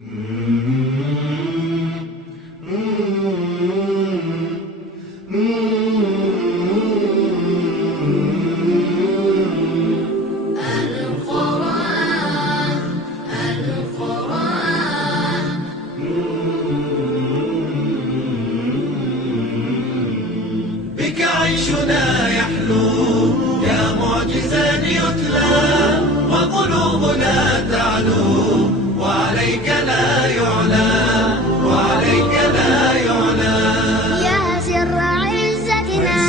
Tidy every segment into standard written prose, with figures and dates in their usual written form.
بك عيشنا يحلو يا معجزا يتلى، وقلوبنا تعلو وعليك لا يعلى، وعليك لا يعلى. يا سر عزتنا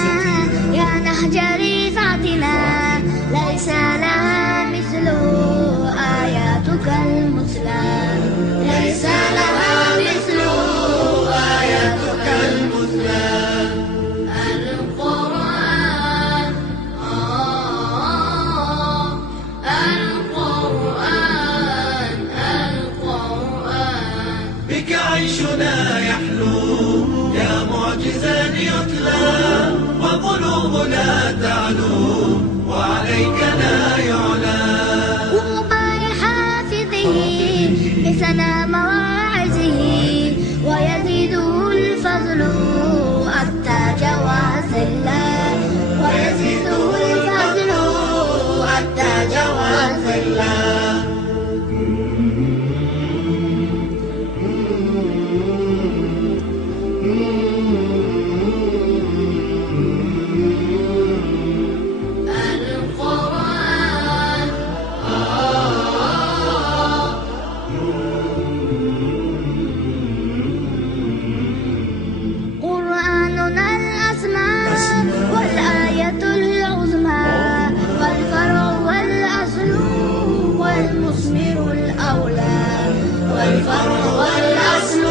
يا نهج رفعتنا، ليس لها مثل آياتك المتلى، ليس لها مثل آياتك المتلى. القرآن القرآن القرآن بك عيشنا يحلو يا معجزا يتلى، وقلوبنا تعلو وعليك لا يعلى. طوبى لحافظه لسنا مواعظه، ويزيده الفضل التاج والذلة، ويزيده الفضل التاج والذلة. قرآننا الأسماء والآية العظمى، والفرع والأصل والمثمر الأولى، والفرع والأصل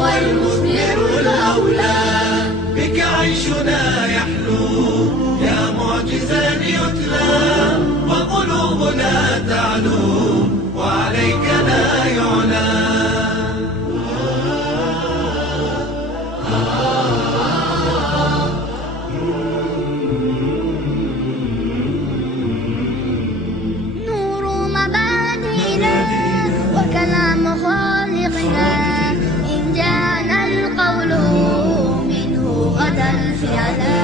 والمثمر الأولى. بك عيشنا يحلو يا معجزا يتلى، وقلوبنا تعلو وعليك لا يعلى. نور مبادئنا وكلام خالقنا، إن جاءنا القول منه غدا الفعل.